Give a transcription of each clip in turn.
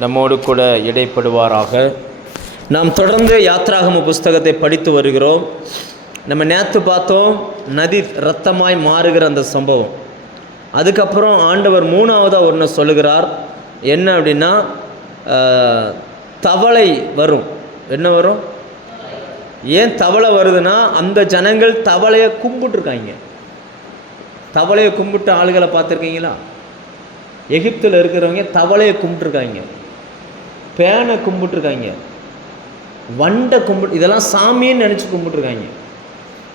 நம்மோடு கூட இடைப்படுவாராக. நாம் தொடர்ந்து யாத்ராகம புஸ்தகத்தை படித்து வருகிறோம். நம்ம நேற்று பார்த்தோம் நதி ரத்தமாய் மாறுகிற அந்த சம்பவம். அதுக்கப்புறம் ஆண்டவர் மூணாவதாக ஒன்று சொல்லுகிறார். என்ன அப்படின்னா தவளை வரும். என்ன வரும்? ஏன் தவளை வருதுன்னா அந்த ஜனங்கள் தவளையை கும்பிட்டுருக்காங்க. தவளையை கும்பிட்டு ஆளுகளை பார்த்துருக்கீங்களா? எகிப்தில் இருக்கிறவங்க தவளையை கும்பிட்டுருக்காங்க. பேனை கும்பிட்டுருக்காங்க. வண்டை கும்பிட்டு இதெல்லாம் சாமின்னு நினச்சி கும்பிட்டுருக்காங்க.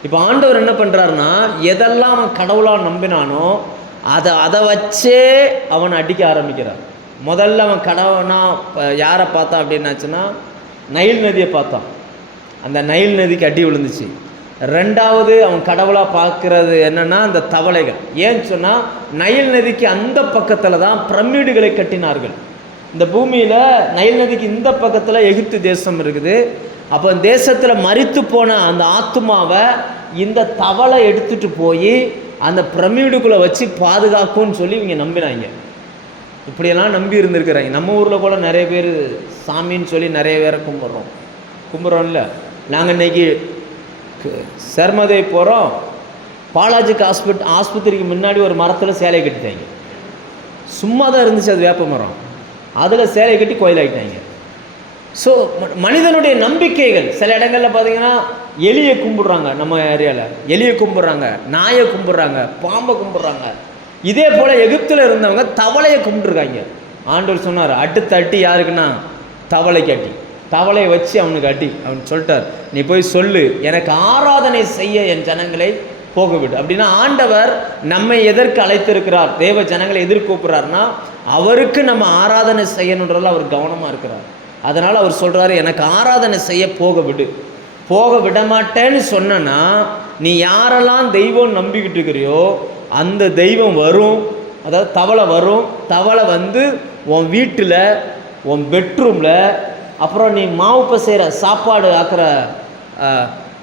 இப்போ ஆண்டவர் என்ன பண்ணுறாருன்னா எதெல்லாம் அவன் கடவுளாக நம்பினானோ அதை அதை வச்சே அவனை அடிக்க ஆரம்பிக்கிறான் முதல்ல அவன் கடவுனா யாரை பார்த்தான் அப்படின்னாச்சுன்னா நைல் நதியை பார்த்தான். அந்த நைல் நதிக்கு அடி விழுந்துச்சு. ரெண்டாவது அவன் கடவுளாக பார்க்கறது என்னென்னா அந்த தவளைகள். ஏன்னு சொன்னால் நைல் நதிக்கு அந்த பக்கத்தில் தான் பிரமிடுகளை கட்டினார்கள். இந்த பூமியில் நைல் நதிக்கு இந்த பக்கத்தில் எகிப்து தேசம் இருக்குது. அப்போ தேசத்தில் மறித்து போன அந்த ஆத்துமாவை இந்த தவளை எடுத்துட்டு போய் அந்த பிரமிடுக்குள்ளே வச்சு பாதுகாக்கும்னு சொல்லி இவங்க நம்பினாங்க. இப்படியெல்லாம் நம்பி இருந்திருக்கிறாங்க. நம்ம ஊரில் கூட நிறைய பேர் சாமின்னு சொல்லி நிறைய பேரை கும்பிட்றோம். கும்பிட்றோம்ல. நாங்கள் இன்னைக்கு சர்மதை போகிறோம் பாலாஜிக்கு ஹாஸ்பிட் ஆஸ்பத்திரிக்கு முன்னாடி ஒரு மரத்தில் சேலை கட்டிட்டாங்க. சும்மா தான் இருந்துச்சு அது வேப்ப மரம். அதில் சேலை கட்டி கோயிலாகிட்டாங்க ஸோ மனிதனுடைய நம்பிக்கைகள் சில இடங்களில் பார்த்தீங்கன்னா எலியை கும்பிடுறாங்க நம்ம ஏரியாவில் எலியை கும்பிட்றாங்க நாயை கும்பிட்றாங்க பாம்பை கும்பிட்றாங்க. இதே போல் எகிப்தில் இருந்தவங்க தவளையை கும்பிட்டுருக்காங்க. ஆண்டவர் சொன்னார் அடுத்த அட்டி யாருக்குன்னா தவளை கட்டி. தவளை வச்சு அவனுக்கு அடி. அவன் சொல்லிட்டார் நீ போய் சொல்லு எனக்கு ஆராதனை செய்ய என் ஜனங்களை போகவிடு. அப்படின்னா ஆண்டவர் நம்மை எதற்கு அழைத்திருக்கிறார்? தேவ ஜனங்களை எதிர் கூப்பிட்றாருன்னா அவருக்கு நம்ம ஆராதனை செய்யணுன்றதில் அவர் கவனமாக இருக்கிறார். அதனால் அவர் சொல்கிறாரு எனக்கு ஆராதனை செய்ய போக விடு போக விட மாட்டேன்னு சொன்னனா நீ யாரெல்லாம் தெய்வம் நம்பிக்கிட்டு இருக்கிறியோ அந்த தெய்வம் வரும். அதாவது தவளை வரும். தவளை வந்து உன் வீட்டில் உன் பெட்ரூமில் அப்புறம் நீ மாவு பசைகிற சாப்பாடு ஆக்கிற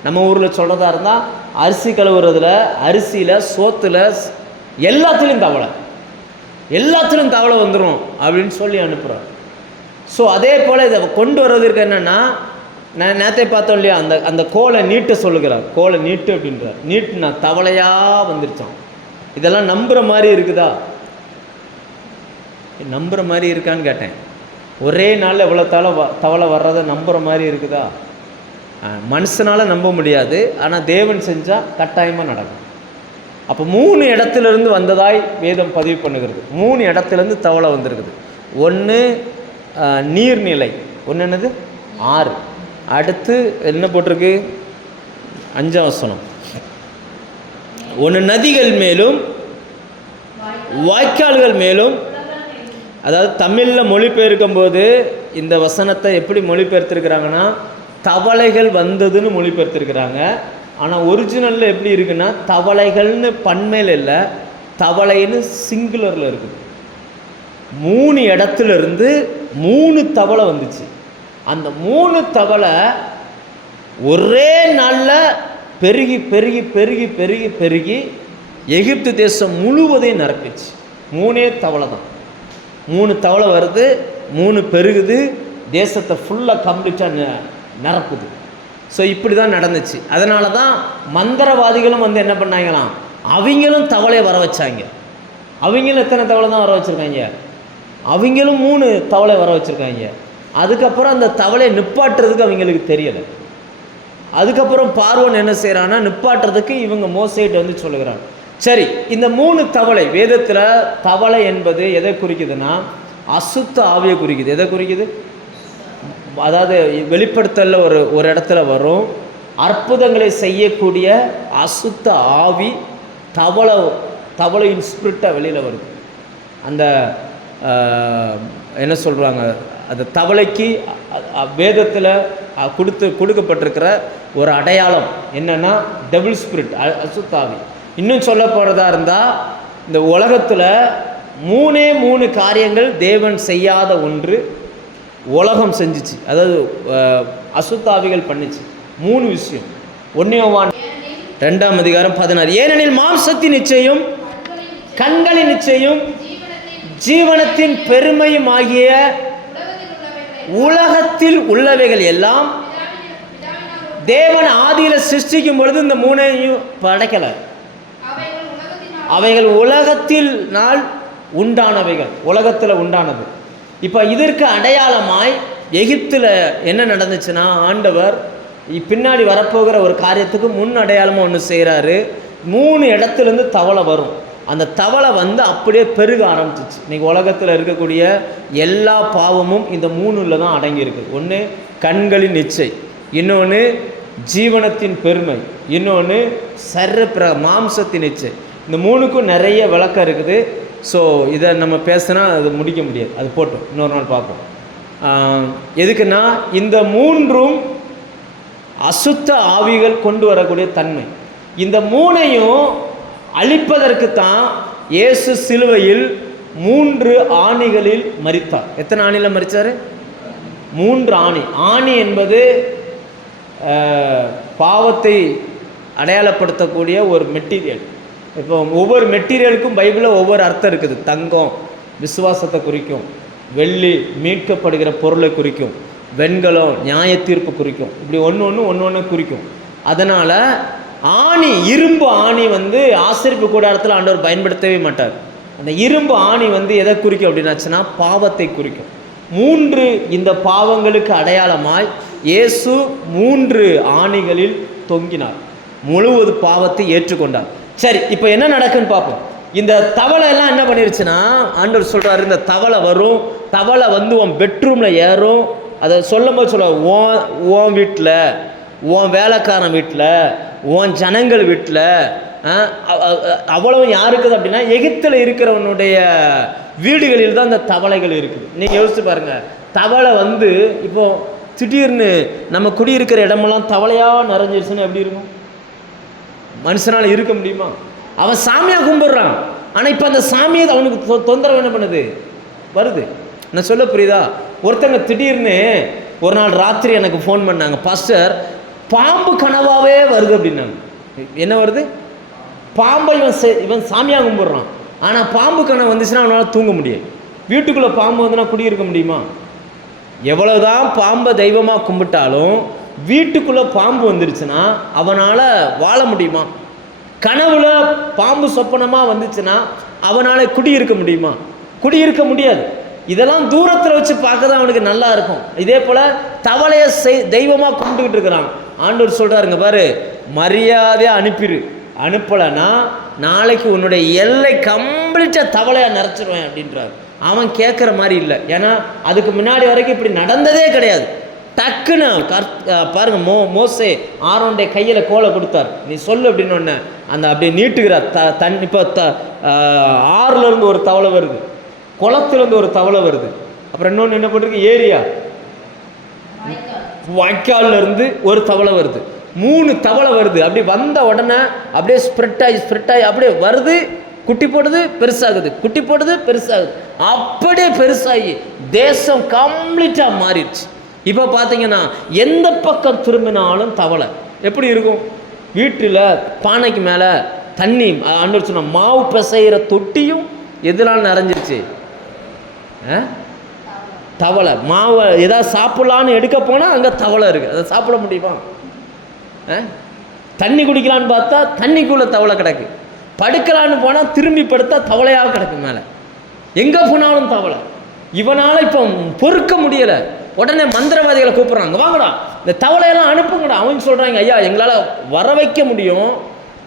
நம்ம ஊரில் சொல்கிறதா இருந்தால் அரிசி கழுவுறதுல அரிசியில் சோத்தில் எல்லாத்துலேயும் தவளை. எல்லாத்துலேயும் தவளை வந்துடும் அப்படின்னு சொல்லி அனுப்புகிறோம் ஸோ அதே போல் இதை கொண்டு வர்றதுக்கு என்னென்னா நான் நேற்றே பார்த்தோம் இல்லையா அந்த அந்த கோலை நீட்ட சொல்லுகிறார். கோலை நீட்டு அப்படின்றார். நீட்டுனா தவளையாக வந்துருச்சான் இதெல்லாம் நம்புகிற மாதிரி இருக்குதா? நம்புகிற மாதிரி இருக்கான்னு கேட்டேன். ஒரே நாளில் இவ்வளோ தலை வ தவளை வர்றதை நம்புகிற மாதிரி இருக்குதா? மனுஷனால் நம்ப முடியாது. ஆனால் தேவன் செஞ்சால் கட்டாயமாக நடக்கும். அப்போ மூணு இடத்துலேருந்து வந்ததாய் வேதம் பதிவு பண்ணுகிறது. மூணு இடத்துலேருந்து தவளை வந்திருக்குது. ஒன்று நீர்நிலை. ஒன்று என்னது? ஆறு. அடுத்து என்ன போட்டிருக்கு? அஞ்சாம் வசனம். ஒன்று நதிகள் மேலும் வாய்க்கால்கள் மேலும் அதாவது தமிழில் மொழிபெயர்க்கும் போது இந்த வசனத்தை எப்படி மொழிபெயர்த்திருக்கிறாங்கன்னா தவளைகள் வந்ததுன்னு மொழிபெயர்த்திருக்கிறாங்க. ஆனால் ஒரிஜினலில் எப்படி இருக்குன்னா தவளைகள்னு பண்மையில் இல்லை தவளைன்னு சிங்குலரில் இருக்குது. மூணு இடத்துல இருந்து மூணு தவளை வந்துச்சு. அந்த மூணு தவளை ஒரே நாளில் பெருகி பெருகி பெருகி பெருகி பெருகி எகிப்து தேசம் முழுவதையும் நிரப்பிச்சு. மூணே தவளை தான் மூணு தவளை வருது மூணு பெருகுது தேசத்தை ஃபுல்லாக கம்ப்ளீட்டாக நிரப்புது. ஸோ இப்படி தான் நடந்துச்சு. அதனால தான் மந்திரவாதிகளும் வந்து என்ன பண்ணாங்களாம்? அவங்களும் தவளையை வர வச்சாங்க. அவங்களும் எத்தனை தவளை தான் வர வச்சுருக்காங்க? அவங்களும் மூணு தவளை வர வச்சுருக்காங்க. அதுக்கப்புறம் அந்த தவளையை நிப்பாட்டுறதுக்கு அவங்களுக்கு தெரியலை. அதுக்கப்புறம் பார்வன் என்ன செய்கிறான்னா நிப்பாட்டுறதுக்கு இவங்க மோசைட்டு வந்து சொல்லுகிறாங்க சரி இந்த மூணு தவளை வேதத்தில் தவளை என்பது எதை குறிக்குதுன்னா அசுத்த ஆவியை குறிக்குது. எதை குறிக்குது? அதாவது வெளிப்படுத்தல ஒரு ஒரு இடத்துல வரும். அற்புதங்களை செய்யக்கூடிய அசுத்த ஆவி தவளை தவளையின் ஸ்பிரிட்டாக வெளியில் வருது. அந்த என்ன சொல்கிறாங்க அந்த தவளைக்கு வேதத்தில் கொடுத்து கொடுக்கப்பட்டிருக்கிற ஒரு அடையாளம் என்னென்னா டபுள் ஸ்பிரிட் அசுத்தாவி இன்னும் சொல்ல போகிறதா இருந்தால் இந்த உலகத்தில் மூணே மூணு காரியங்கள் தேவன் செய்யாத ஒன்று உலகம் செஞ்சுச்சு. அதாவது அசுத்தாவிகள் பண்ணிச்சு. மூணு விஷயம். ஒன்னியவான் ரெண்டாம் அதிகாரம் பதினாறு. ஏனெனில் மாம்சத்தின் நிச்சயம் கண்களின் நிச்சயம் ஜீவனத்தின் பெருமையும் ஆகிய உலகத்தில் உள்ளவைகள் எல்லாம் தேவன் ஆதியில் சிருஷ்டிக்கும் பொழுது இந்த மூணையும் படைக்கலை. அவைகள் உலகத்தில் நாள் உண்டானவைகள் உலகத்தில் உண்டானது. இப்போ இதற்கு அடையாளமாய் எகிப்தில் என்ன நடந்துச்சுன்னா ஆண்டவர் பின்னாடி வரப்போகிற ஒரு காரியத்துக்கு முன் அடையாளமாக ஒன்று செய்கிறாரு மூணு இடத்துலேருந்து தவளை வரும். அந்த தவளை வந்து அப்படியே பெருக ஆரம்பிச்சிச்சு. இன்றைக்கி உலகத்தில் இருக்கக்கூடிய எல்லா பாவமும் இந்த மூணுல தான் அடங்கியிருக்கு. ஒன்று கண்களின் இச்சை இன்னொன்று ஜீவனத்தின் பெருமை இன்னொன்று சர்ர பிர மாம்சத்தின் இச்சை இந்த மூணுக்கும் நிறைய விளக்கம் இருக்குது. ஸோ இதை நம்ம பேசினா அது முடிக்க முடியாது. அது போட்டோம் இன்னொரு நாள் பார்ப்போம். எதுக்குன்னா இந்த மூன்றும் அசுத்த ஆவிகள் கொண்டு வரக்கூடிய தன்மை. இந்த மூணையும் அழிப்பதற்கு தான் இயேசு சிலுவையில் மூன்று ஆணிகளில் மரித்தார். எத்தனை ஆணியில் மரித்தார்? மூன்று ஆணி. ஆணி என்பது பாவத்தை அடையாளப்படுத்தக்கூடிய ஒரு மெட்டீரியல். இப்போ ஒவ்வொரு மெட்டீரியலுக்கும் பைபிளில் ஒவ்வொரு அர்த்தம் இருக்குது. தங்கம் விசுவாசத்தை குறிக்கும். வெள்ளி மீட்கப்படுகிற பொருளை குறிக்கும். வெண்கலம் நியாய தீர்ப்பு குறிக்கும். இப்படி ஒன்று ஒன்று ஒன்று ஒன்று குறிக்கும். அதனால் ஆணி இரும்பு ஆணி வந்து ஆசிரிப்பு கூடாரத்தில் ஆண்டவர் பயன்படுத்தவே மாட்டார். அந்த இரும்பு ஆணி வந்து எதை குறிக்கும் அப்படின்னாச்சுன்னா பாவத்தை குறிக்கும். மூன்று இந்த பாவங்களுக்கு அடையாளமாய் இயேசு மூன்று ஆணிகளில் தொங்கினார். முழுவது பாவத்தை ஏற்றுக்கொண்டார். சரி இப்போ என்ன நடக்குன்னு பார்ப்போம் இந்த தவளை எல்லாம் என்ன பண்ணிருச்சுன்னா ஆண்டவர் சொல்கிறாரு இந்த தவளை வரும் தவளை வந்து உன் பெட்ரூமில் ஏறும். அதை சொல்லும் போது சொல்ல உன் வீட்டில் உன் வேலைக்காரன் வீட்டில் உன் ஜனங்கள் வீட்டில் அவ்வளவு யாருக்குது அப்படின்னா எகிப்தில் இருக்கிறவனுடைய வீடுகளில் தான் இந்த தவளைகள் இருக்குது. நீங்கள் யோசிச்சு பாருங்க தவளை வந்து இப்போ திடீர்னு நம்ம குடியிருக்கிற இடமெல்லாம் தவளையாக நிறைஞ்சிருச்சுன்னு எப்படி இருக்கும்? மனுஷனால் இருக்க முடியுமா? அவன் சாமியாக கும்பிட்றான். ஆனால் இப்போ அந்த சாமியை அவனுக்கு தொ- தொந்தரவு என்ன பண்ணுது? வருது. நான் சொல்ல புரியுதா? ஒருத்தங்க திடீர்னு ஒரு நாள் ராத்திரி எனக்கு ஃபோன் பண்ணாங்க. பாஸ்டர் பாம்பு கனவாகவே வருது அப்படின்னாங்க. என்ன வருது? பாம்பை இவன் செ- இவன் சாமியாக கும்பிட்றான். ஆனால் பாம்பு கனவு வந்துச்சுன்னா அவனால் தூங்க முடியும் வீட்டுக்குள்ளே பாம்பு வந்துன்னா குடியிருக்க முடியுமா? எவ்வளோதான் பாம்பை தெய்வமாக கும்பிட்டாலும் வீட்டுக்குள்ளே பாம்பு வந்துருச்சுன்னா அவனால் வாழ முடியுமா? கனவுல பாம்பு சொப்பனமாக வந்துச்சுன்னா அவனால் குடியிருக்க முடியுமா? குடியிருக்க முடியாது. இதெல்லாம் தூரத்தில் வச்சு பார்க்க தான் அவனுக்கு நல்லா இருக்கும். இதே போல் தவளையை செய் தெய்வமாக கும்பிட்டுக்கிட்டு இருக்கிறான். ஆண்டவர் சொல்கிறாருங்க பாரு மரியாதையாக அனுப்பிடு அனுப்பலைன்னா நாளைக்கு உன்னுடைய எல்லை கம்ப்ளீட்டாக தவளையாக நிறச்சிருவேன் அப்படின்றார். அவன் கேட்குற மாதிரி இல்லை. ஏன்னா அதுக்கு முன்னாடி வரைக்கும் இப்படி நடந்ததே கிடையாது. டக்குன்னு கர் பாருங்கள் பாருங்க மோ மோசே ஆரோண்டே கையில் கோலை கொடுத்தார். நீ சொல்லு அப்படின்னு ஒன்று அந்த அப்படியே நீட்டுகிறார் த தன் இப்போ த ஆறுலேருந்து ஒரு தவளை வருது. குளத்துலேருந்து ஒரு தவளை வருது. அப்புறம் இன்னொன்று என்ன பண்ணிருக்கு ஏரியா. வாய்க்கால்ல இருந்து ஒரு தவளை வருது. மூணு தவளை வருது. அப்படி வந்த உடனே அப்படியே ஸ்ப்ரெட் ஆகி ஸ்ப்ரெட் ஆகி அப்படியே வருது. குட்டி போடுது பெருசாகுது. குட்டி போடுது பெருசாகுது. அப்படியே பெருசாகி தேசம் கம்ப்ளீட்டாக மாறிடுச்சு. இப்போ பார்த்தீங்கன்னா எந்த பக்கம் திரும்பினாலும் தவளை. எப்படி இருக்கும்? வீட்டில் பானைக்கு மேலே தண்ணி ஆண்டு சொன்ன மாவு பிசைகிற தொட்டியும் எதனால் நிறைஞ்சிருச்சு? ஆ தவளை. மாவை ஏதாவது சாப்பிட்லான்னு எடுக்க போனால் அங்கே தவளை இருக்குது அதை சாப்பிட முடியுமா? ஆ? தண்ணி குடிக்கலான்னு பார்த்தா தண்ணிக்குள்ளே தவளை கிடக்கு. படுக்கலான்னு போனால் திரும்பி படுத்தா தவளையாக கிடக்கு மேலே. எங்கே போனாலும் தவளை. இவனால் இப்போ பொறுக்க முடியலை. உடனே மந்திரவாதிகளை கூப்பிட்றாங்க. வாங்கடா. இந்த தவளையெல்லாம் அனுப்புங்கடா. அவங்க சொல்கிறாங்க ஐயா எங்களால் வர வைக்க முடியும்.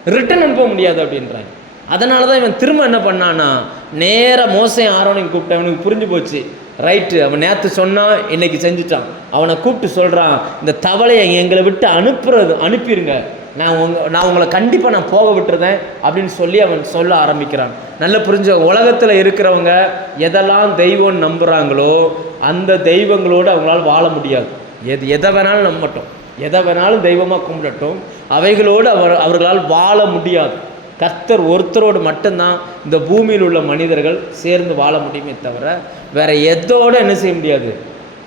ரிட்டன் அனுப்ப முடியாது அப்படின்றாங்க. அதனால தான் இவன் திரும்ப என்ன பண்ணான்னா நேராக மோசை ஆரோனையும் கூப்பிட்டேன் அவனுக்கு புரிஞ்சு போச்சு. ரைட்டு அவன் நேற்று சொன்னான் இன்னைக்கு செஞ்சுட்டான். அவனை கூப்பிட்டு சொல்கிறான் இந்த தவளையை எங்களை விட்டு அனுப்புறது அனுப்பிடுங்க நான் உங்க நான் உங்களை கண்டிப்பாக நான் போக விட்டுருந்தேன் அப்படின்னு சொல்லி அவன் சொல்ல ஆரம்பிக்கிறான். நல்ல புரிஞ்ச உலகத்தில் இருக்கிறவங்க எதெல்லாம் தெய்வம் நம்புகிறாங்களோ அந்த தெய்வங்களோடு அவங்களால வாழ முடியாது. எது எதை வேணாலும் நம்பட்டும். எதை வேணாலும் தெய்வமாக கும்பிடட்டும். அவைகளோடு அவர் அவர்களால் வாழ முடியாது. கர்த்தர் ஒருத்தரோடு மட்டும்தான் இந்த பூமியில் உள்ள மனிதர்கள் சேர்ந்து வாழ முடியுமே தவிர வேறு எதோடு என்ன செய்ய முடியாது?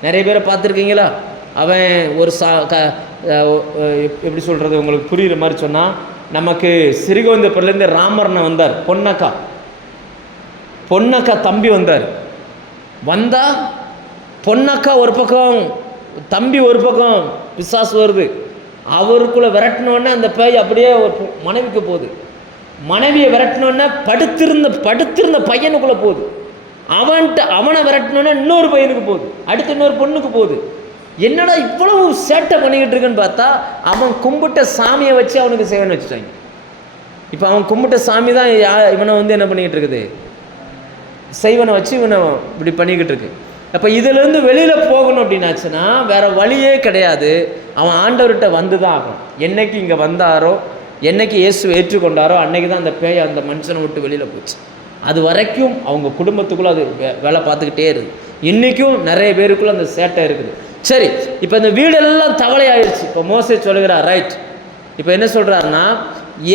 நிறைய பேரை பார்த்துருக்கீங்களா? அவன் ஒரு சா க எப்படி சொல்கிறது உங்களுக்கு புரிகிற மாதிரி சொன்னால் நமக்கு சிறுகோவிந்தபுரத்துலேருந்து ராமர்ணன் வந்தார் பொன்னக்கா. பொன்னக்கா தம்பி வந்தார். வந்தால் பொன்னக்கா ஒரு பக்கம் தம்பி ஒரு பக்கம் பிசாசு வருது. அவருக்குள்ளே விரட்டினோடனே அந்த பேய் அப்படியே ஒரு மனைவிக்கு போகுது. மனைவியை விரட்டினோடனே படுத்திருந்த படுத்திருந்த பையனுக்குள்ளே போகுது. அவன்கிட்ட அவனை விரட்டினோடனே இன்னொரு பையனுக்கு போகுது. அடுத்து இன்னொரு பொண்ணுக்கு போகுது. என்னடா இவ்வளவு சேட்டை பண்ணிக்கிட்டு இருக்குன்னு பார்த்தா அவன் கும்பிட்ட சாமியை வச்சு அவனுக்கு சேவன் வச்சுட்டாங்க. இப்போ அவன் கும்பிட்ட சாமி தான் யா இவனை வந்து என்ன பண்ணிக்கிட்டு இருக்குது? செய்வனை வச்சு இவனை இப்படி பண்ணிக்கிட்டு இருக்கு. அப்போ இதிலேருந்து வெளியில் போகணும் அப்படின்னாச்சுன்னா வேற வழியே கிடையாது. அவன் ஆண்டவர்கிட்ட வந்து தான் ஆகணும். என்னைக்கு இங்கே வந்தாரோ என்னைக்கு இயேசு ஏற்றுக்கொண்டாரோ அன்னைக்கு தான் அந்த பேய் அந்த மனுஷனை விட்டு வெளியில் போச்சு. அது வரைக்கும் அவங்க குடும்பத்துக்குள்ளே அது வே- வேலை பார்த்துக்கிட்டே இருக்குது இன்றைக்கும் நிறைய பேருக்குள்ளே அந்த சேட்டை இருக்குது. சரி இப்போ இந்த வீடெல்லாம் தவளை ஆயிடுச்சு இப்போ மோசே சொல்லுகிறார் ரைட் இப்போ என்ன சொல்கிறாருன்னா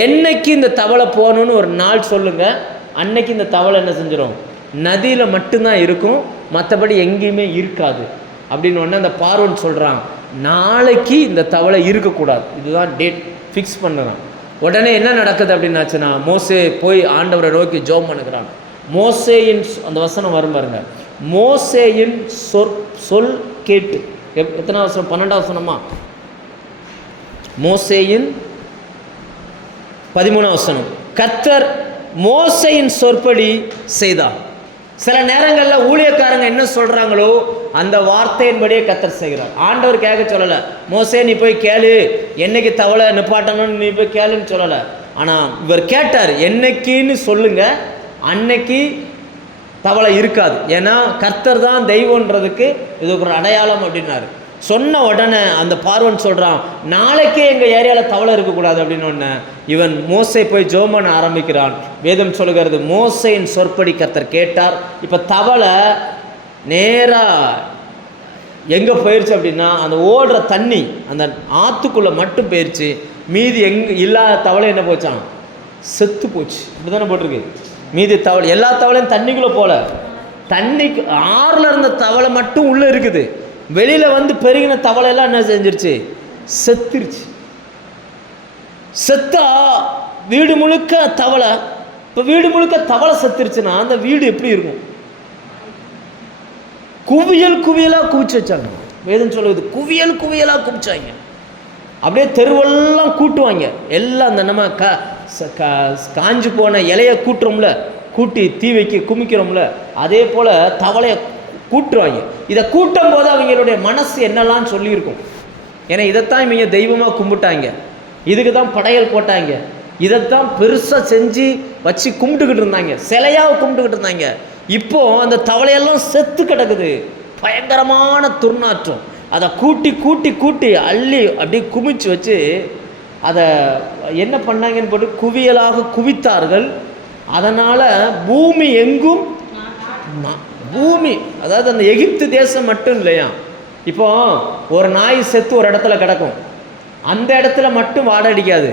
என்னைக்கு இந்த தவளை போகணும்னு ஒரு நாள் சொல்லுங்க அன்னைக்கு இந்த தவளை என்ன செஞ்சிடும் நதியில் மட்டும்தான் இருக்கும் மற்றபடி எங்கேயுமே இருக்காது. அப்படின்னு ஒன்று அந்த பார்வன் சொல்கிறான் நாளைக்கு இந்த தவளை இருக்கக்கூடாது. இதுதான் டேட் ஃபிக்ஸ் பண்ணுறான். உடனே என்ன நடக்குது அப்படின்னாச்சுன்னா மோசே போய் ஆண்டவரை நோக்கி ஜோம் பண்ணுகிறான். மோசேயின் அந்த வசனம் வரும் பாருங்க. மோசேயின் சொற் சொல் கேட்டு எப்- எத்தனை வசனம் பன்னெண்டாவது வசனமா மோசேயின் பதிமூணாம் வசனம் கத்தர் மோசையின் சொற்படி செய்தார். சில நேரங்களில் ஊழியக்காரங்க என்ன சொல்கிறாங்களோ அந்த வார்த்தையின்படியே கத்தர் செய்கிறார். ஆண்டவர் கேட்க சொல்லலை மோசே நீ போய் கேளு. என்னைக்கு தவளை நிப்பாட்டணும்னு நீ போய் கேளுன்னு சொல்லலை. ஆனால் இவர் கேட்டார் என்னைக்குன்னு சொல்லுங்க. அன்னைக்கு தவளை இருக்காது. ஏன்னா கர்த்தர் தான் தெய்வன்றதுக்கு இது ஒரு அடையாளம் அப்படின்னாரு. சொன்ன உடனே அந்த பார்வன் சொல்கிறான் நாளைக்கே எங்கள் ஏரியாவில் தவளை இருக்கக்கூடாது அப்படின்னு ஒன்று இவன் மோசை போய் ஜோமன் ஆரம்பிக்கிறான். வேதம் சொல்லுகிறது மோசையின் சொற்படி கர்த்தர் கேட்டார். இப்போ தவளை நேராக எங்கே போயிடுச்சு அப்படின்னா அந்த ஓடுற தண்ணி அந்த ஆற்றுக்குள்ளே மட்டும் போயிடுச்சு மீதி எங் இல்லாத தவளை என்ன போச்சான் செத்து போச்சு. இப்படி தானே போட்டிருக்கு. மீதி தவளை எல்லா தவளையும் தண்ணிக்குள்ளே போல. தண்ணிக்கு ஆறில் இருந்த தவளை மட்டும் உள்ளே இருக்குது. வெளியில் வந்து பெருகின தவளை எல்லாம் என்ன செஞ்சிருச்சு? செத்துருச்சு. செத்தா வீடு முழுக்க தவளை. இப்போ வீடு முழுக்க தவளை செத்துருச்சுன்னா அந்த வீடு எப்படி இருக்கும்? குவியல் குவியலாக குவிச்சு வச்சாங்க. வேதம் சொல்லுவது குவியல் குவியலாக குவிச்சாங்க. அப்படியே தெருவெல்லாம் கூட்டுவாங்க. எல்லாம் அந்த நம்ம க காஞ்சு போன இலையை கூட்டுறோம்ல கூட்டி தீ வைக்க குமிக்கிறோம்ல அதே போல் தவளையை கூட்டுருவாங்க இதை கூட்டும் போது அவங்களுடைய மனசு என்னெல்லாம் சொல்லியிருக்கும்? ஏன்னா இதைத்தான் இவங்க தெய்வமாக கும்பிட்டாங்க. இதுக்கு தான் படையல் போட்டாங்க. இதைத்தான் பெருசாக செஞ்சு வச்சு கும்பிட்டுக்கிட்டு இருந்தாங்க. சிலையாக கும்பிட்டுக்கிட்டு இருந்தாங்க. இப்போ அந்த தவளையெல்லாம் செத்து கிடக்குது. பயங்கரமான துர்நாற்றம். அதை கூட்டி கூட்டி கூட்டி அள்ளி அப்படியே குமிச்சு வச்சு அதை என்ன பண்ணாங்கன்னு போட்டு குவியலாக குவித்தார்கள். அதனால் பூமி எங்கும் பூமி அதாவது அந்த எகிப்து தேசம் மட்டும் இல்லையா? இப்போ ஒரு நாய் செத்து ஒரு இடத்துல கிடக்கும். அந்த இடத்துல மட்டும் வாடை அடிக்காது.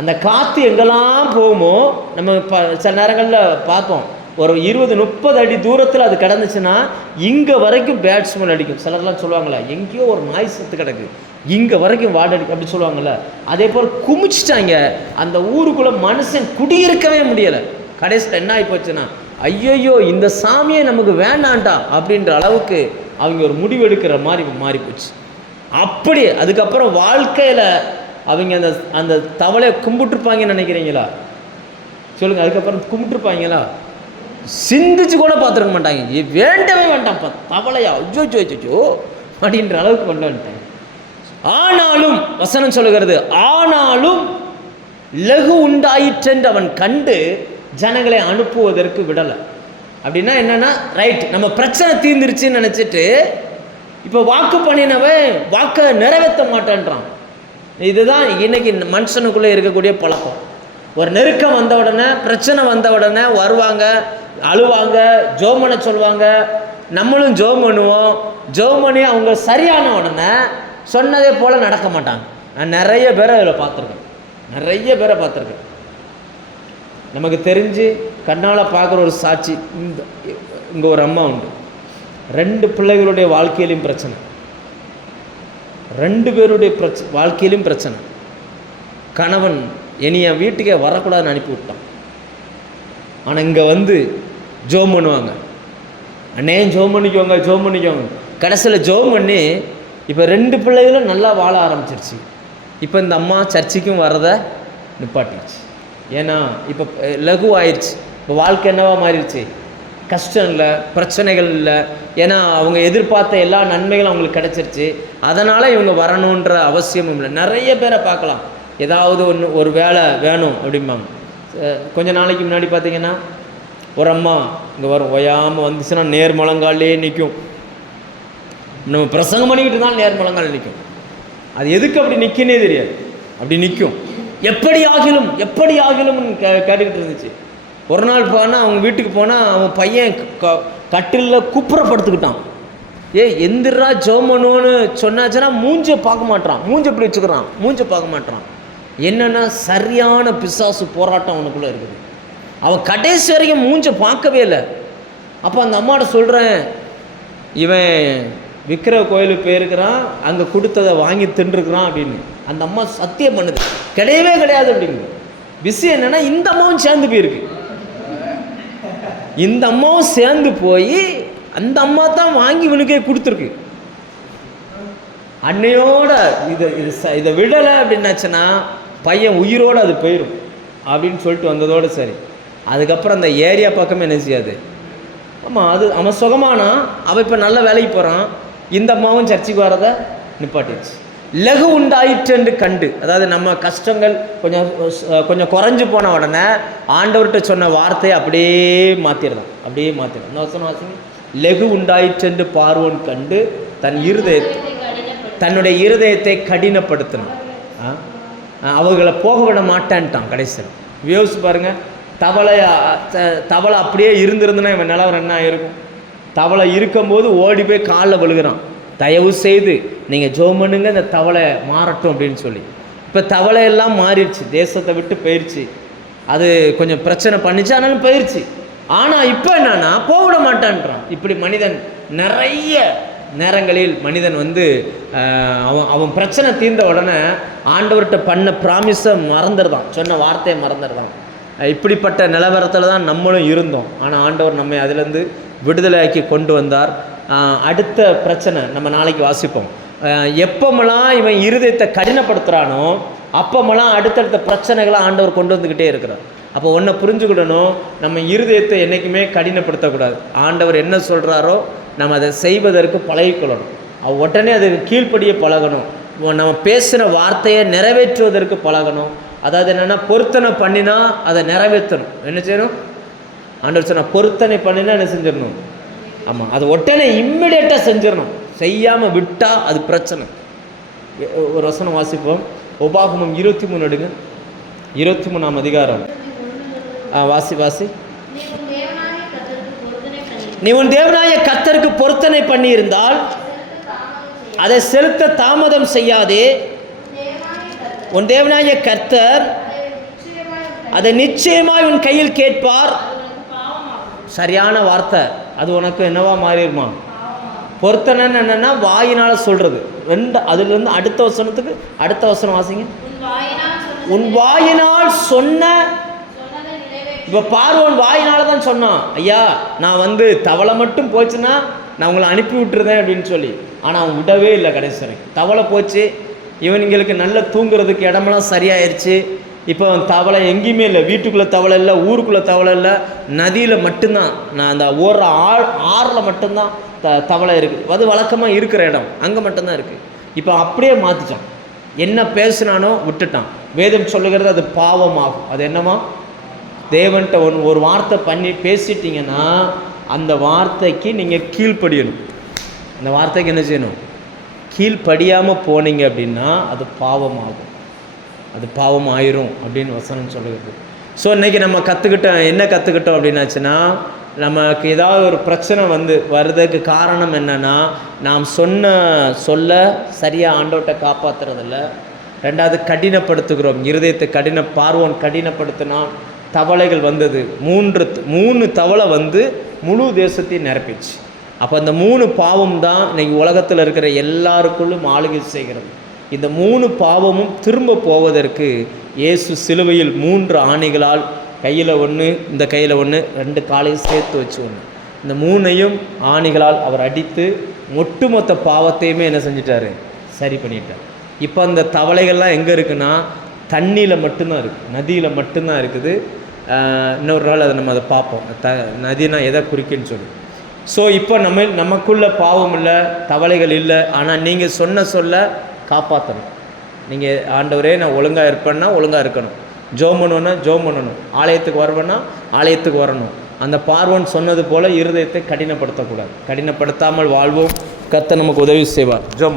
அந்த காற்று எங்கெல்லாம் போகுமோ நம்ம ப சில நேரங்களில் பார்ப்போம். ஒரு இருபது முப்பது அடி தூரத்தில் அது கிடந்துச்சுன்னா இங்கே வரைக்கும் பேட்ஸ்மேன் அடிக்கும். சிலர்லாம் சொல்லுவாங்களே எங்கேயோ ஒரு நாய் செத்து கிடக்கு. இங்கே வரைக்கும் வார்டு அடி அப்படி சொல்லுவாங்கள்ல அதே போல் குமிச்சிட்டாங்க. அந்த ஊருக்குள்ளே மனுஷன் குடியிருக்கவே முடியலை. கடைசியில் என்ன ஆகி போச்சுன்னா ஐயையோ இந்த சாமியே நமக்கு வேண்டாண்டா அப்படின்ற அளவுக்கு அவங்க ஒரு முடிவெடுக்கிற மாதிரி மாறி போச்சு அப்படி அதுக்கப்புறம் வாழ்க்கையில் அவங்க அந்த அந்த தவளையை கும்பிட்டுருப்பாங்கன்னு நினைக்கிறீங்களா? சொல்லுங்கள் அதுக்கப்புறம் கும்பிட்டுருப்பாங்களா? சிந்திச்சு கூட பார்த்துருக்க மாட்டாங்க. வேண்டவே வேண்டாம் தவளையா? அஜோ ஜோ ஜோ அப்படின்ற அளவுக்கு கொண்டு வந்துட்டாங்க ஆனாலும் வசனம் சொல்லுகிறது ஆனாலும் லகு உண்டாயிற்றென்று அவன் கண்டு ஜனங்களை அனுப்புவதற்கு விடலை. அப்படின்னா என்னன்னா ரைட் நம்ம பிரச்சனை தீர்ந்துருச்சுன்னு நினச்சிட்டு இப்போ வாக்கு பண்ணினவன் வாக்கை நிறைவேற்ற மாட்டேன்றான். இதுதான் இன்னைக்கு மனுஷனுக்குள்ளே இருக்கக்கூடிய பழக்கம். ஒரு நெருக்கம் வந்த உடனே பிரச்சனை வந்த உடனே வருவாங்க அழுவாங்க ஜோம் பண்ண சொல்லுவாங்க நம்மளும் ஜோம் பண்ணுவோம். ஜோம் பண்ணி அவங்க சரியான உடனே சொன்னதே போல் நடக்க மாட்டாங்க. நான் நிறைய பேரை அதில் பார்த்துருக்கேன். நிறைய பேரை பார்த்துருக்கேன். நமக்கு தெரிஞ்சு கண்ணால் பார்க்குற ஒரு சாட்சி இந்த இங்கே ஒரு அம்மா உண்டு. ரெண்டு பிள்ளைகளுடைய வாழ்க்கையிலையும் பிரச்சனை. ரெண்டு பேருடைய பிரச்ச வாழ்க்கையிலும் பிரச்சனை. கணவன் இனி என் வீட்டுக்கே வரக்கூடாதுன்னு அனுப்பி விட்டான் ஆனால் இங்கே வந்து ஜோம் பண்ணுவாங்க. அண்ணே ஜோம் பண்ணிக்கோங்க ஜோம் பண்ணிக்கோங்க. கடைசியில் ஜோம் பண்ணி இப்போ ரெண்டு பிள்ளைகளும் நல்லா வாழ ஆரம்பிச்சிருச்சு. இப்போ இந்த அம்மா சர்ச்சுக்கும் வரத நிப்பாட்டிடுச்சு. ஏன்னா இப்போ அஹ், லகு ஆயிடுச்சு இப்போ வாழ்க்கை என்னவா மாறிடுச்சு? கஷ்டம் இல்லை பிரச்சனைகள் இல்லை. ஏன்னா அவங்க எதிர்பார்த்த எல்லா நன்மைகளும் அவங்களுக்கு கிடச்சிருச்சு. அதனால் இவங்க வரணுன்ற அவசியமும் இல்லை. நிறைய பேரை பார்க்கலாம். ஏதாவது ஒன்று ஒரு வேலை வேணும் அப்படிம்பாங்க. கொஞ்ச நாளைக்கு முன்னாடி பார்த்தீங்கன்னா ஒரு அம்மா இங்கே வரும். ஓயாமல் வந்துச்சுன்னா நேர்மலங்காலே நிற்கும் நம்ம பிரசங்கம் பண்ணிக்கிட்டு தான் நேர்மலங்கால் நிற்கும் அது எதுக்கு அப்படி நிற்கனே தெரியாது. அப்படி நிற்கும் எப்படி ஆகிலும் எப்படி ஆகிலும்னு கே கேட்டுக்கிட்டு இருந்துச்சு. ஒரு நாள் போனால் அவங்க வீட்டுக்கு போனால் அவன் பையன் க கட்டிலில் குப்புறப்படுத்துக்கிட்டான். ஏய் எந்திரா ஜோமனோன்னு சொன்னாச்சுன்னா மூஞ்ச பார்க்க மாட்டான் மூஞ்ச இப்படி வச்சுக்கிறான்? மூஞ்ச பார்க்க மாட்டான் என்னென்னா சரியான பிசாசு போராட்டம் அவனுக்குள்ளே இருக்குது. அவன் கடைசி வரைக்கும் மூஞ்ச பார்க்கவே இல்லை. அப்போ அந்த அம்மாட்ட சொல்கிறேன் இவன் விக்கிர கோயிலுக்கு போயிருக்கிறான் அங்கே கொடுத்ததை வாங்கி தின்றுக்கிறான் அப்படின்னு. அந்த அம்மா சத்தியம் பண்ணுது. கிடையவே கிடையாது அப்படிங்குது. விஷயம் என்னென்னா இந்த அம்மாவும் சேர்ந்து போயிருக்கு. இந்த அம்மாவும் சேர்ந்து போய் அந்த அம்மா தான் வாங்கி இவனுக்கே கொடுத்துருக்கு. அன்னையோட இதை இது ச இதை விடலை அப்படின்னாச்சுன்னா பையன் உயிரோடு அது போயிடும் அப்படின்னு சொல்லிட்டு வந்ததோடு சரி. அதுக்கப்புறம் அந்த ஏரியா பக்கமே என்ன செய்யாது? ஆமாம் அது அவன் சுகமானா அவன் இப்போ நல்ல வேலைக்கு போகிறான் இந்த அம்மாவும் சர்ச்சுக்கு வரத நிப்பாட்டிடுச்சு. லகு உண்டாயிற்று கண்டு. அதாவது நம்ம கஷ்டங்கள் கொஞ்சம் கொஞ்சம் குறைஞ்சு போன உடனே ஆண்டவர்கிட்ட சொன்ன வார்த்தையை அப்படியே மாற்றிடலாம் அப்படியே மாற்றிடும் இந்த வசனம் வாசிங்க. லெகு உண்டாயிற்றென்று பார்வோன் கண்டு தன் இருதயத்தை தன்னுடைய இருதயத்தை கடினப்படுத்தணும் ஆ? போக விட மாட்டேன்ட்டான் கடைசியில். யோசிச்சு பாருங்கள் தவளை தவளை அப்படியே இருந்திருந்துன்னா இவன் நிலவரம் என்ன ஆயிருக்கும்? தவளை இருக்கும்போது ஓடி போய் காலில் விழுகிறான். தயவு செய்து நீங்கள் ஜோம் பண்ணுங்க இந்த தவளை மாறட்டும் அப்படின்னு சொல்லி. இப்போ தவளை எல்லாம் மாறிடுச்சு தேசத்தை விட்டு போயிடுச்சு அது கொஞ்சம் பிரச்சனை பண்ணிச்சு ஆனாலும் போயிடுச்சு ஆனால் இப்போ என்னன்னா போவிட மாட்டான்றான். இப்படி மனிதன் நிறைய நேரங்களில் மனிதன் வந்து அவன் அவன் பிரச்சனை தீர்ந்த உடனே ஆண்டவர்கிட்ட பண்ண ப்ராமிஸை மறந்துடுதான். சொன்ன வார்த்தையை மறந்துடுதான். இப்படிப்பட்ட நிலவரத்தில் தான் நம்மளும் இருந்தோம். ஆனால் ஆண்டவர் நம்மை அதிலேருந்து விடுதலையாக்கி கொண்டு வந்தார். அடுத்த பிரச்சனை நம்ம நாளைக்கு வாசிப்போம். எப்போமெல்லாம் எப்பமெல்லாம் இவன் இருதயத்தை கடினப்படுத்துகிறானோ அப்பமெல்லாம் அடுத்தடுத்த பிரச்சனைகளை ஆண்டவர் கொண்டு வந்துக்கிட்டே இருக்கிறார். அப்போ ஒன்றை புரிஞ்சுக்கிடணும் நம்ம இருதயத்தை என்றைக்குமே கடினப்படுத்தக்கூடாது. ஆண்டவர் என்ன சொல்கிறாரோ நம்ம அதை செய்வதற்கு பழகிக்கொள்ளணும். உடனே அதுக்கு கீழ்ப்படிய பழகணும். நம்ம பேசின வார்த்தையை நிறைவேற்றுவதற்கு பழகணும். அதாவது என்னென்னா பொருத்தனை பண்ணினா அதை நிறைவேற்றணும். என்ன செய்யணும்? ஆண்டவர் சொன்ன பொருத்தனை பண்ணினா என்ன செஞ்சிடணும்? ஆமாம் அது உடனே இம்மிடியேட்டாக செஞ்சிடணும். செய்யாமல் விட்டால் அது பிரச்சனை. ஒரு வசனம் வாசிப்போம். உபாகமம் இருபத்தி மூணு எடுங்க. இருபத்தி மூணாம் அதிகாரம். ஆ, வாசி வாசி. நீ உன் தேவனாய கத்தருக்கு பொருத்தனை பண்ணியிருந்தால் அதை செலுத்த தாமதம் செய்யாதே. உன் தேவனாய கர்த்தர் அதை நிச்சயமாய் உன் கையில் கேட்பார். சரியான வார்த்தை. அது உனக்கு என்னவா மாறிடுமா? பொருத்தனன்னு என்னென்னா என்னன்னா வாயினால் சொல்கிறது ரெண்டு அதுலேருந்து அடுத்த வசனத்துக்கு அடுத்த வசனம் வாசிங்க. உன் வாயினால் உன் வாயினால் சொன்ன இப்போ பார்வன் வாயினால் தான் சொன்னான். ஐயா நான் வந்து தவளை மட்டும் போச்சுன்னா நான் உங்களை அனுப்பி விட்டுருந்தேன் அப்படின்னு சொல்லி. ஆனால் அவன் விடவே இல்லை கடைசி வரைக்கும். தவளை போச்சு இவனுங்களுக்கு நல்ல தூங்குறதுக்கு இடமெல்லாம் சரியாயிருச்சு. இப்போ அவன் தவளை எங்கேயுமே இல்லை. வீட்டுக்குள்ளே தவளை இல்லை ஊருக்குள்ளே தவளை இல்லை. நதியில் மட்டும்தான். நான் அந்த ஓடுற ஆள் ஆறில் மட்டும்தான் த தவளை இருக்குது அது வழக்கமாக இருக்கிற இடம். அங்கே மட்டும்தான் இருக்குது இப்போ அப்படியே மாற்றிட்டான் என்ன பேசுனானோ விட்டுட்டான். வேதம் சொல்லுகிறது அது பாவமாகும். அது என்னமா தேவன்கிட்ட ஒன் ஒரு வார்த்தை பண்ணி பேசிட்டீங்கன்னா அந்த வார்த்தைக்கு நீங்கள் கீழ்ப்படியணும். அந்த வார்த்தைக்கு என்ன செய்யணும்? கீழ்ப்படியாமல் போனீங்க அப்படின்னா அது பாவமாகும். அது பாவம் ஆயிரும் அப்படின்னு வசனம் சொல்லுகிறது. ஸோ இன்றைக்கி நம்ம கற்றுக்கிட்டோம் என்ன கற்றுக்கிட்டோம் அப்படின்னாச்சுன்னா நமக்கு ஏதாவது ஒரு பிரச்சனை வந்து வர்றதுக்கு காரணம் என்னென்னா நாம் சொன்ன சொல்ல சரியாக ஆண்டவர்கிட்ட காப்பாற்றுறதில்ல ரெண்டாவது கடினப்படுத்துகிறோம். இருதயத்தை கடின பார்வோன் கடினப்படுத்தினா தவளைகள் வந்தது. மூன்று மூணு தவளை வந்து முழு தேசத்தையும் நிரப்பிச்சு. அப்போ அந்த மூணு பாவம் தான் இன்றைக்கி உலகத்தில் இருக்கிற எல்லாருக்குள்ளும் ஆளுகை செய்கிறது. இந்த மூணு பாவமும் திரும்ப போவதற்கு இயேசு சிலுவையில் மூன்று ஆணிகளால் கையில் ஒன்று இந்த கையில் ஒன்று ரெண்டு காலையும் சேர்த்து வச்சு ஒன்று இந்த மூணையும் ஆணிகளால் அவர் அடித்து ஒட்டுமொத்த பாவத்தையுமே என்ன செஞ்சிட்டாரு? சரி பண்ணிட்டார். இப்போ அந்த தவளைகள்லாம் எங்கே இருக்குன்னா தண்ணியில் மட்டும்தான் இருக்குது நதியில் மட்டும்தான் இருக்குது. இன்னொரு நாள் அதை நம்ம அதை பார்ப்போம். த நதினா எதை குறிக்குன்னு சொல்லி. ஸோ இப்போ நம்ம நமக்குள்ள பாவம் இல்லை தவளைகள் இல்லை ஆனால் நீங்கள் சொன்ன சொல்ல காப்பாற்றணும் நீங்கள் ஆண்டவரே நான் ஒழுங்காக இருப்பேன்னா ஒழுங்காக இருக்கணும். ஜோம் பண்ணணும்னா ஜோம் பண்ணணும் ஆலயத்துக்கு வரவேன்னா ஆலயத்துக்கு வரணும். அந்த பார்வன் சொன்னது போல் இருதயத்தை கடினப்படுத்தக்கூடாது. கடினப்படுத்தாமல் வாழ்வோம். கத்தை நமக்கு உதவி செய்வார். ஜோம்